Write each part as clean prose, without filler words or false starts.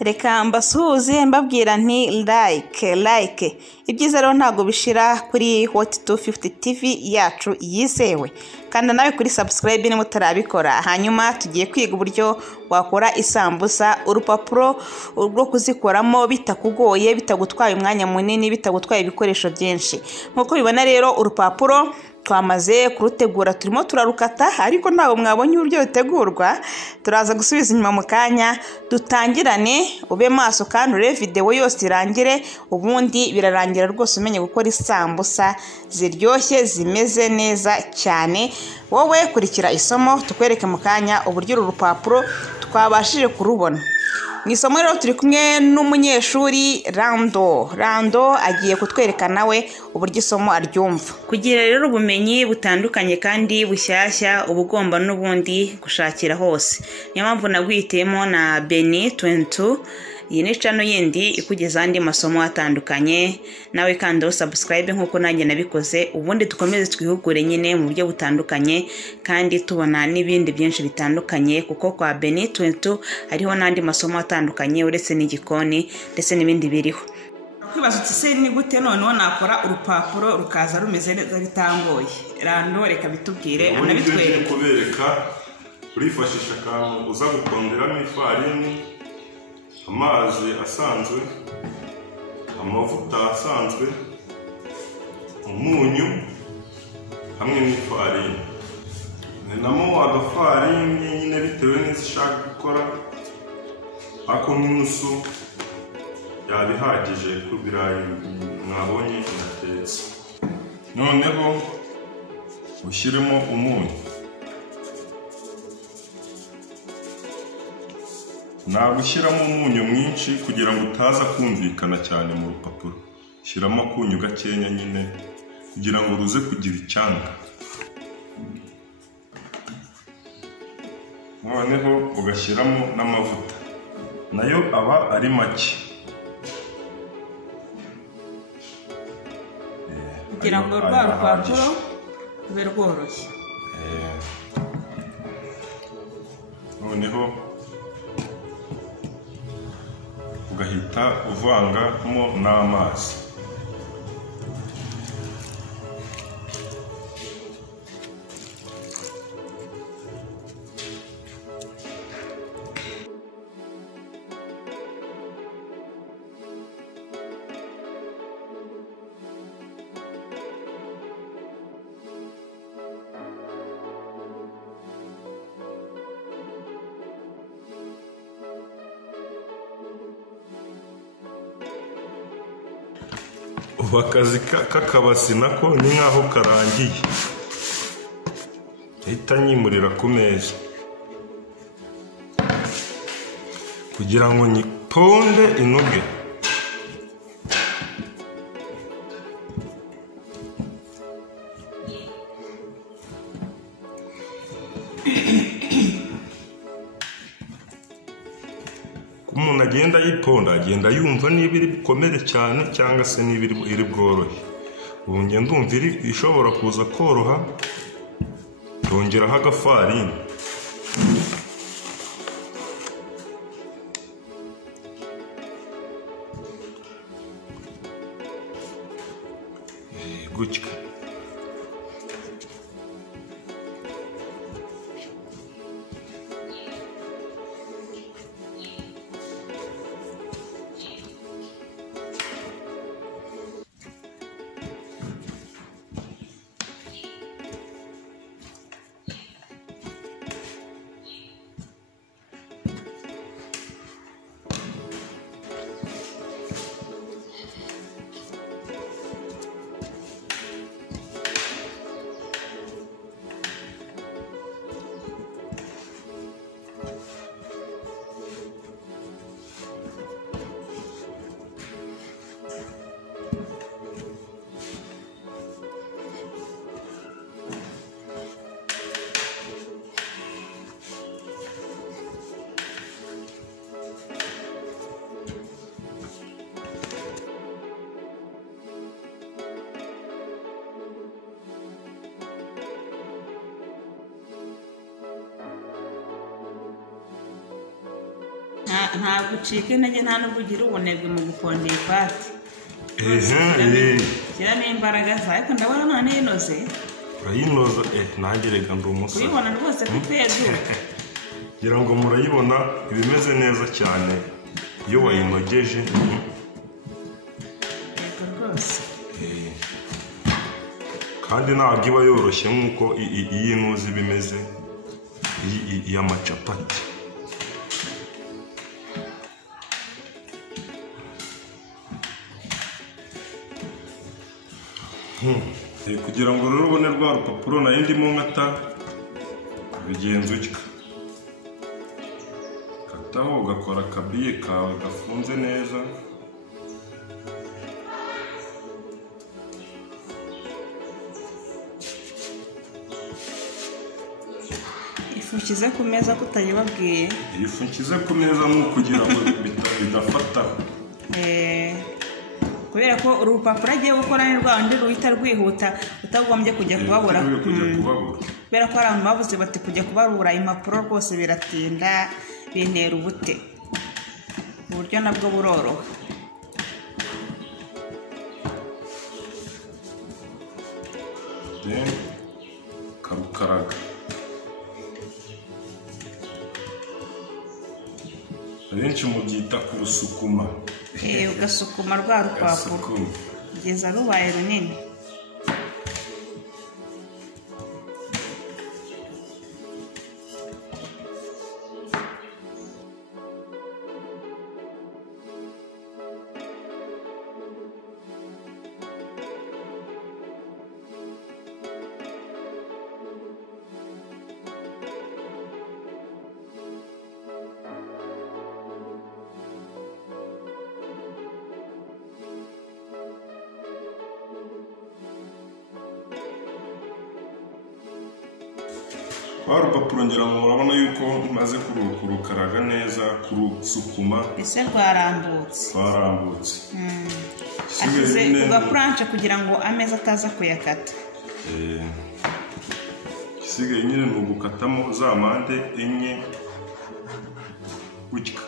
Reka mbasuhuze mbabwira nti like. Ibyiza rero ntago bishira kuri Hot 250 TV yacu yizewe. Kanda nawe kuri subscribe ni mutarabikora. Hanyuma tugiye kwiga uburyo wakora isambusa, urupapuro rwo kuzikoramo bitakugoye, bitagutwaye umwanya munini, bitagutwaye ibikoresho byinshi. Nkuko bibona rero urupapuro twamaze kurutegura, turimo turarukata, ariko ntago mwabonye uburyo rutegurwa. Turaza gusubiza inyuma mu kanya, dutangirane ube maso kandi ure video yose irangire, ubundi birarangira rwose umenye gukora isambusa ziryoshye zimeze neza cyane. Wowe kurikira isomo tukwereke mu kanya uburyo uru rupapuro twabashije kurubona. Mu isomo rero turi kumwe n'umunyeshuri Rando agiye kutwereka nawe uburyo isomo aryumva. Kugira rero ubumenyi butandukanye kandi bushyashya ubugomba n'ubundi gushakira hose. Niyo mpamvu nagwitemo na Beni 22. Iyi ni channel yindi ikugeza andi masomo atandukanye. Nawe kandi subscribe nkuko nanjye nabikoze, ubundi dukomeze twihugure nyine mu buryo butandukanye kandi tubona n'ibindi byinshi bitandukanye, kuko kwa Beni 22 hariho n'andi masomo atandukanye uretse n'igikoni ndetse n'ibindi biriho. Kwibaza uti se ni gute noneho nakora urupapuro rukaza rumeze neza bitangoye? Rando reka bitubwire anabitwereka. Kubereka urifashisha akantu uza gukonderamo ifarini, amazi asanzwe, amavuta asanzwe, umunyu hamwe n'ifarini. Nenamo agafarini nyine bitewe n'izishaka gukora, ako nk'inusu yabihagije ku birayi mwabonye natetse. Noneho ushyiremo umunyu. Nagushyiramo umunyu mwinshi kugira ngo utaza kumvikana cyane mu rupapuro. Shyiramo akunyu gakenya nyine kugira ngo ruze kugira icyanga. Noneho ugashyiramo n'amavuta, nayo aba ari make kugira ngo rwa rupapuro rube rworoshye. Noneho ugahita uvangamo n'amazi. Ubu akazi k'akabasi nako ni nk'aho karangiye. Hita nyimurira ku meza kugira ngo nyiponde inoge. Umuntu agenda yiponda, agenda yumva niba iri bukomere cyane cyangwa se niba iri bworohe. Ubu njye ndumva ishobora kuza koroha, yongeraho agafarini. Gutya. ntabwo ucika intege nta nubwo ugira ubunebwe mu guponda ipati. Shyiramo imbaraga zawe ariko ndabona none inoze. Urayinoza nanjye reka ndi umusore. Urayibona rwose ku pedu. Ngira ngo murayibona ibimeze neza cyane iyo wayinogeje. Yego rwose. Kandi ntabwo iba yoroshye nk'uko iyi inoze bimeze iy'amacapati. Kugira ngo rero ubone rwa rupapuro nayo ndimo nkata bigenza utya. Kataho ugakora akabiye kawe gafunze neza. Ifu nshyize ku meza kutayibabwiye. Ifu nshyize ku meza kugira ngo bidafataho. Kubera ko urupapuro agiye gukora ni rwa rundi ruhita rwihuta utagombye kujya kubabura. Kubera ko hari abantu bavuze bati kujya kubarura impapuro rwose biratinda bintera ubute. Uburyo nabwo buroroha. Karukaraga. Abenshi mubyita kurusukuma. Ugasukuma rwa rupapuro kugeza rubaye runini. Urupapuro ngira ngo murabona yuko maze kurukaraga neza kurusukuma. Ese rwarambutse. Ashyize ugapuranshe kugira ngo ameza ataza kuyakata. Igisigaye nyine ni ugukatamo za mpande enye gutya.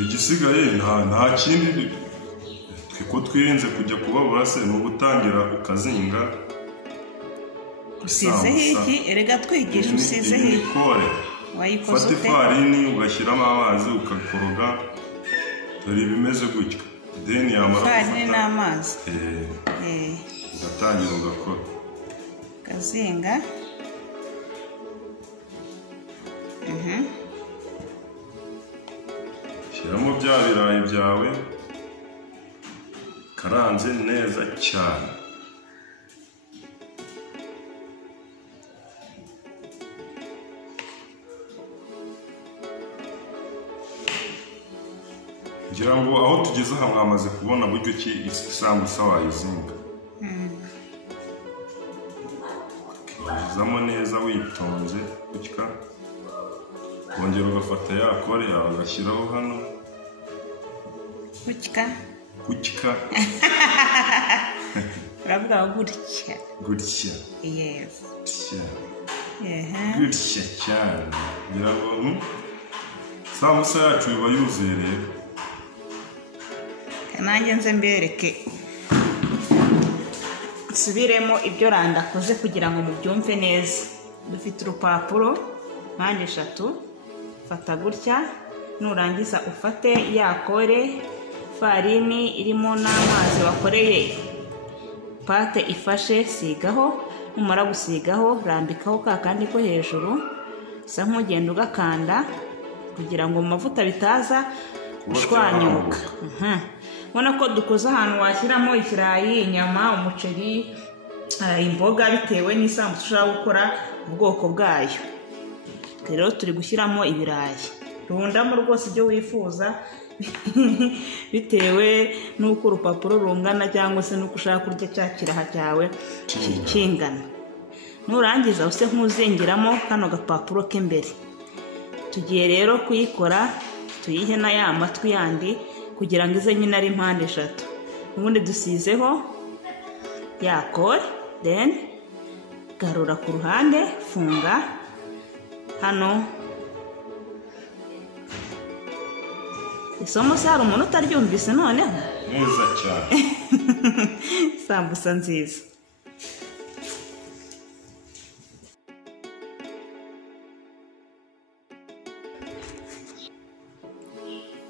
Igisigaye nta kindi ko twirinze kujya kubabura se mu gutangira ukazinga. Usizeho iki? Erega twigisha usizeho iki? Wayikoze ute? Fata ifarini ugashyiramo amazi ukakoroga dore bimeze gutyo. Then yamara gufata ifarini n'amazi. Ugatangira ugakora. Kazinga. Shyiramo bya birayi byawe karanze neza cyane. Ngira ngo aho tugeze aha mwamaze kubona buryo ki isambusa wayizinga. Ukizamo neza witonze gutya. Kongera ugafata ya kore yawe ugashyiraho hano. Gutya. Uravuga gutya. Gutya. Yes. Gutya cyane. Ngira ngo sambusa yacu iba yuzuye rero. Nanjye nze mbereke. Nsubiremo ibyo randakoze kugira ngo mubyumve neza. Dufite urupapuro mpande eshatu. Fata gutya. Nurangiza ufate ya kore farini irimo n'amazi wakoreye pate ifashe sigaho. Numara gusigaho rambikaho ka kandi ko hejuru sa nk'ugenda ugakanda kugira ngo mu mavuta bitaza gushwanyuka. Ubona ko dukoze ahantu washyiramo ikirayi, inyama, umuceri, imboga bitewe n'isambusa ushaka gukora ubwoko bwayo. Rero turi gushyiramo ibirayi. Rundamo rwose ibyo wifuza bitewe n'uko urupapuro rungana cyangwa se n'uko ushaka kurya cya kiraha cyawe kingana. Nurangiza use nk'uzingiramo kano gapapuro k'imbere. Tugiye rero kuyikora tuyihe na ya matwi yandi kugira ngo ize nyine ari mpande eshatu. Ubundi dusizeho ya kore then garura ku ruhande, funga hano. Isomo se hari umuntu utaryumvise noneho neza cyane. Sambusa nziza.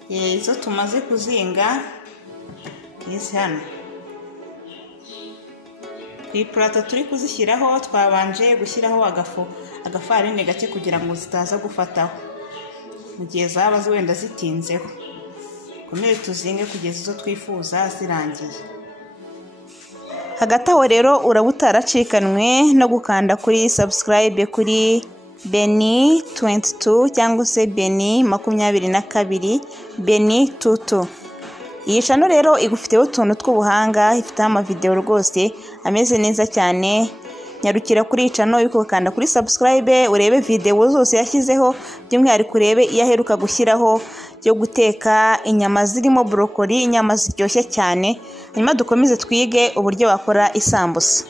Izo tumaze kuzinga izi hano ku ipurato turi kuzishyiraho, twabanje gushyiraho agafarini gake kugira ngo zitaza gufataho mu gihe zaba wenda zitinzeho. Komere tuzinge kugeza izo twifuza zirangiye. Hagati aho rero uraba utaracikanwe no gukanda kuri subscribe kuri Beni 22 cyangwa se Beni 22, Beni 22. Iyi channel rero igufiteho utuntu tw'ubuhanga, ifite amavideo rwose ameze neza cyane. Nyarukira kuri iyi channel yuko ukanda kuri subscribe urebe video zose yashyizeho, by'umwihariko urebe iyo aheruka gushyiraho yo guteka inyama zirimo broccoli, inyama ziryoshye cyane. Hanyuma dukomeze twige uburyo bakora isambusa.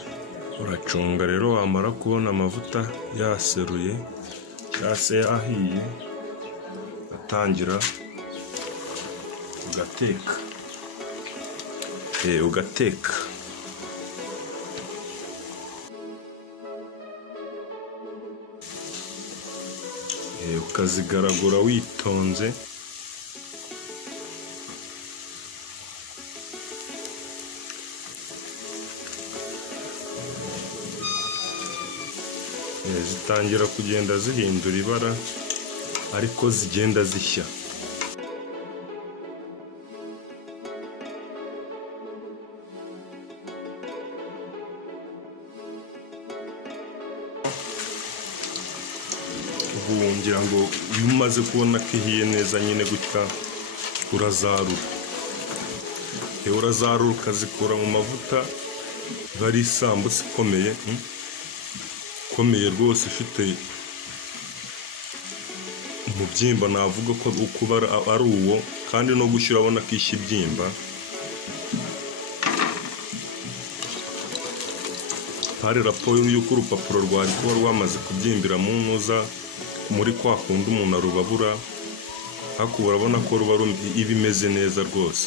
Uracunga rero wamara kubona amavuta yaseruye yase ahiye, atangira ugateka ukazigaragura witonze. Zitangira kugenda zihindura ibara ariko zigenda zishya. Ubu ngira ngo iyo umaze kubona ko ihiye neza nyine gutya urazarura ukazikura mu mavuta. Bari isambusa ikomeye rwose, ifite umubyimba navuga ko ukuba ari uwo, kandi no gushyira abona ko ishya ibyimba. Hari raporo y'uko urupapuro rwari kuba rwamaze kubyimbira mu ntuza muri kwa kundi umuntu arubabura, ariko urabona ko ruba ibimeze neza rwose.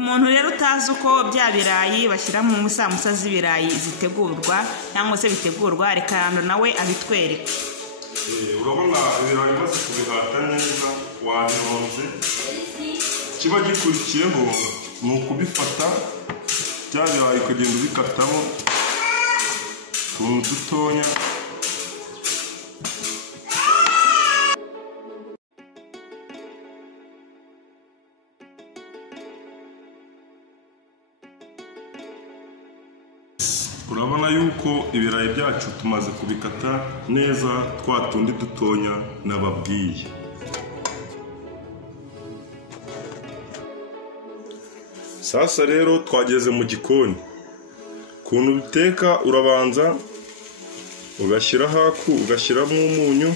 Umuntu rero utazi uko bya birayi bashyira mu musamusa z'ibirayi zitegurwa cyangwa se bitegurwa, reka hano nawe abitwereke. Urabona ibirayi maze kubihata neza wabihonze, kiba gikurikiyeho ni ukubifata bya birayi ukagenda ubikatamo utuntu dutonya. Urabona yuko ibirayi byacu tumaze kubikata neza, twa tundi dutonya nababwiye. Sasa rero twageze mu gikoni. Kuntu biteka, urabanza ugashyira haku, ugashyiramo umunyu,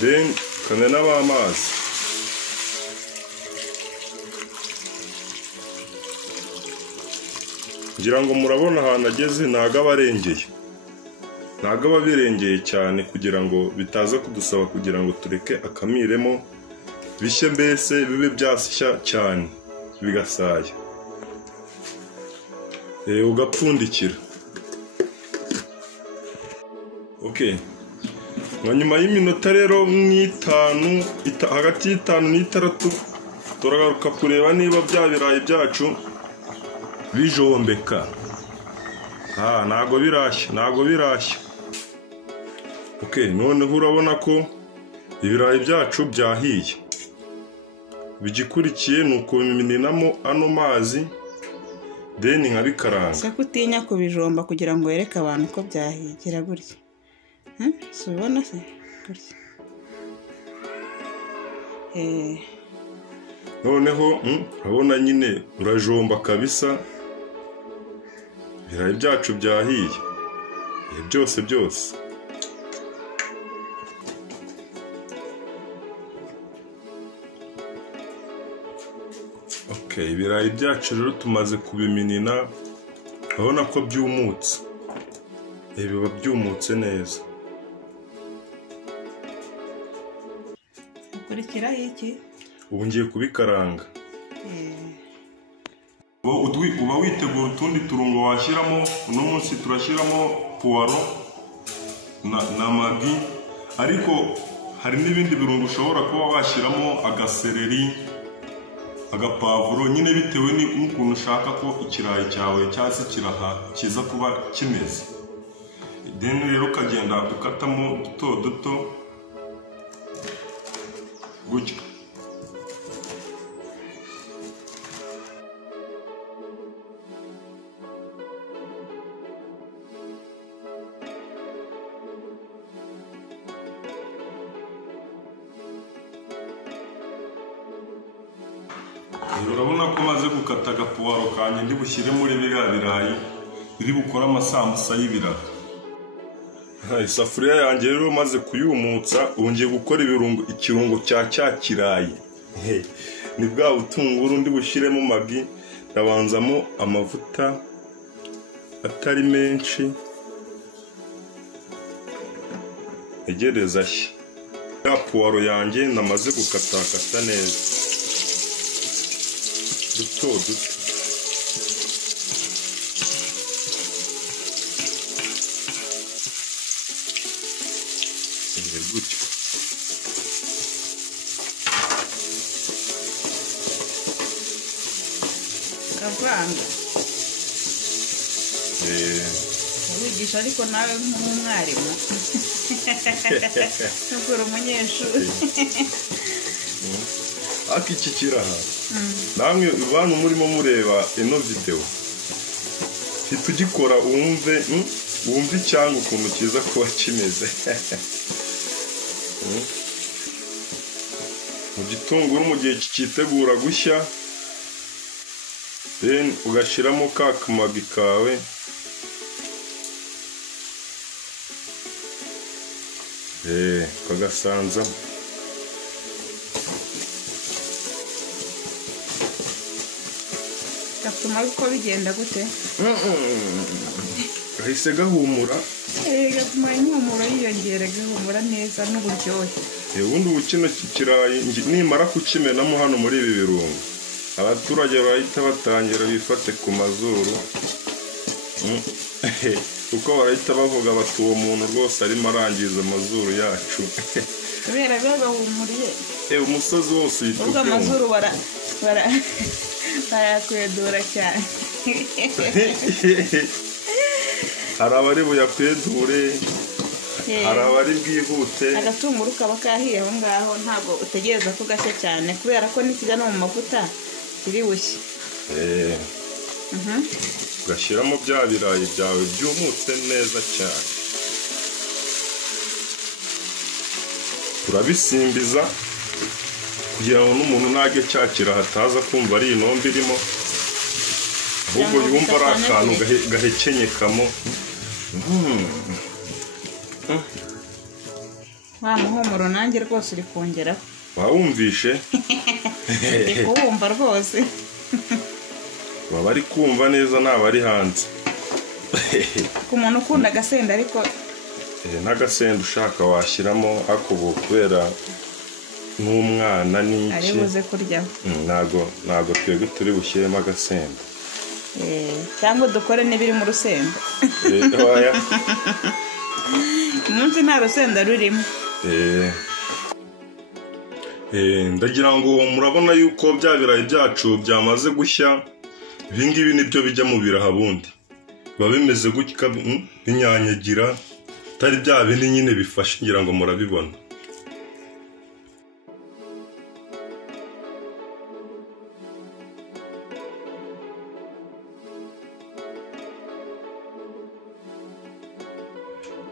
then ukanenamo amazi. Ngira ngo murabona ahantu ageze ntago aba arengeye. ntabwo aba birengeye cyane kugira ngo bitaza kudusaba kugira ngo tureke akamiremo bishye, mbese bibe byasya cyane bigasaya. Ugapfundikira. Okay, nyuma y'iminota rero nk'itanu, hagati y'itanu n'itandatu turagaruka kureba niba bya birayi byacu bijombeka. Ntago birashya. Okay, noneho urabona ko ibirayi byacu byahiye. Bigikurikiye ni ukubiminamo ano mazi, then nkabikaranga. Se kutinya kubijomba kugira ngo wereke abantu ko byahiye, gira gutya. Subona se gutya. Noneho urabona nyine urajomba kabisa. Ibirayi byacu byahiye. Byose. Okay, ibirayi byacu rero tumaze kubiminina, urabona ko byumutse. Biba byumutse neza. Kurikira iki? Ubu ngiye kubikaranga. Uba witegura utundi turungo washyiramo. Uno munsi turashyiramo puwaro na magi, ariko hari n'ibindi birungo ushobora kuba washyiramo, agasereri, agapavuro, nyine bitewe n'ukuntu ushaka ko ikirayi cyawe cyangwa se kiza kuba kimeze. Then rero ukagenda ukatamo duto gutya. Urabona ko maze gukata agapuwaro kanjye ndi bushyire muri biriya birayi biri bukora amasambusa y'ibirayi. Isafuriya yanjye rero maze kuyumutsa, ubu ngiye gukora ikirungo cya kirayi. Ni bwa butunguru ndi bushyiremo magi, ndabanzamo amavuta atari menshi, egereza ashya. Ya puwaro yanjye namaze gukatakata neza, duto. Gutyo. Kavanga. Wigisha ariko nawe nk'umwarimu. Nukuri umunyeshuri. Iki kiraha. Namwe bantu murimo mureba ino video, tugikora wumve cyangwa ukuntu kiza kuba kimeze. Mu gitunguru mu gihe kitegura gushya, then ugashyiramo ka kamagi kawe, kagasanza. Gatuma uko bigenda gute? Gahise gahumura. Gatuma impumuro yiyongera, gahumura neza n'uburyohe. Ubundi kino kirayi nimara kukimenamo hano muri ibi birungo, abaturage bahita batangira bifate ku mazuru, kuko barahita bavuga bati uwo muntu rwose arimo arangiza amazuru yacu. Kubera gahumuriye. Umusozi wose uhita ubwo amazuru barayakwedura cyane. Hari abari buyakwedure, hari abari bwihute. Agatunguru kaba kahiye aho ngaho, ntabwo utegereza ko gashya cyane, kubera ko nikijya no mu mavuta kiri bushye. Ugashyiramo bya birayi byawe byumutse neza cyane. Turabisimbiza kugira ngo n'umuntu najye cyakira hataza kumva ari inombe irimo, ahubwo yumva ari akantu gahekenyekamo. Wa muhumuro nanjye rwose uri kongeraho. Wawumvishe? Ndi kuwumva rwose. Baba ari kumva neza, naba ari hanze. Ku muntu ukunda agasenda ariko n'agasenda ushaka washyiramo akubu kubera n'umwana n'iki ari buze kuryaho. ntago twebwe turi bushyiremo agasenda. Cyangwa dukore n'ibiri mu rusenda. Umunsi nta rusenda rurimo. Ndagira ngo murabona yuko bya birayi byacu byamaze gushya. Ibingibi nibyo bijya mu biraha bundi biba bimeze gutya binyanyagira, atari bya bindi nyine bifashe, ngira ngo murabibona.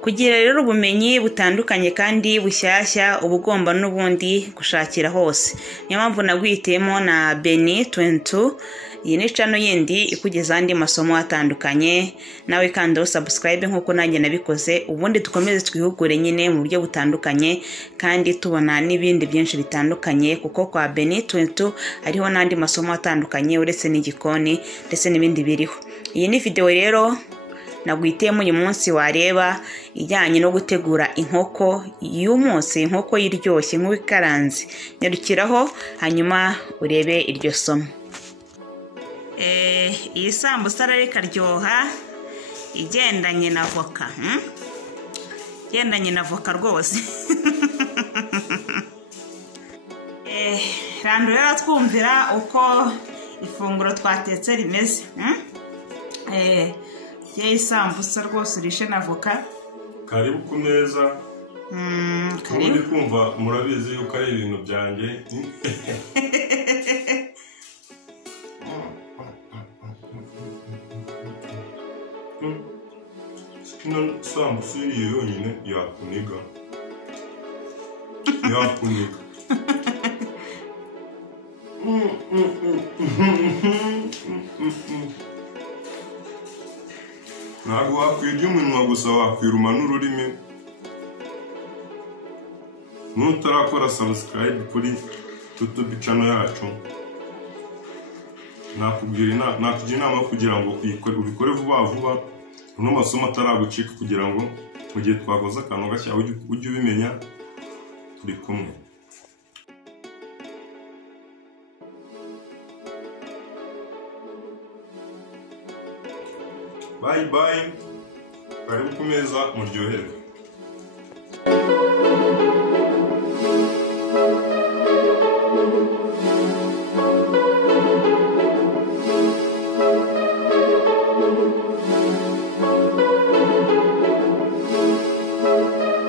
Kugira rero ubumenyi butandukanye kandi bushyashya uba ugomba n'ubundi gushakira hose. Niyo mpamvu nagwitemo na Beni 22. Iyi ni channel yindi ikugeza andi masomo atandukanye. Nawe kandi subscribe nkuko nanjye nabikoze, ubundi dukomeze twihugure nyine mu buryo butandukanye kandi tubona n'ibindi byinshi bitandukanye, kuko kwa Beni 22 hariho n'andi masomo atandukanye uretse n'igikoni ndetse n'ibindi biriho. Iyi ni video rero nagwitemo uyu munsi wareba ijyanye no gutegura inkoko y'umunsi, inkoko yiryoshye nk'ubikaranze. Nyarukiraho hanyuma urebe iryo somo. Iyi sambusa rero ikaryoha igendanye na voka. Igendanye na voka rwose. Rando rero twumvira uko ifunguro twatetse rimeze. Iyi sambusa rwose urishe na voka. Karibu ku meza. Karibu. Kumva murabizi yuko ari ibintu byanjye. Ino sambusa iriye yonyine yakuniga. Ntabwo wakwirya umunwa gusa, wakwiruma n'ururimi. Nutarakora subscribe kuri YouTube channel yacu, nakugira inama kugira ngo ubikore vuba vuba, no masomo ataragucika, kugira ngo mu gihe twakoze akantu gashya ujye ubimenya turi kumwe. Bye bye. Karibu ku meza muryoherwe.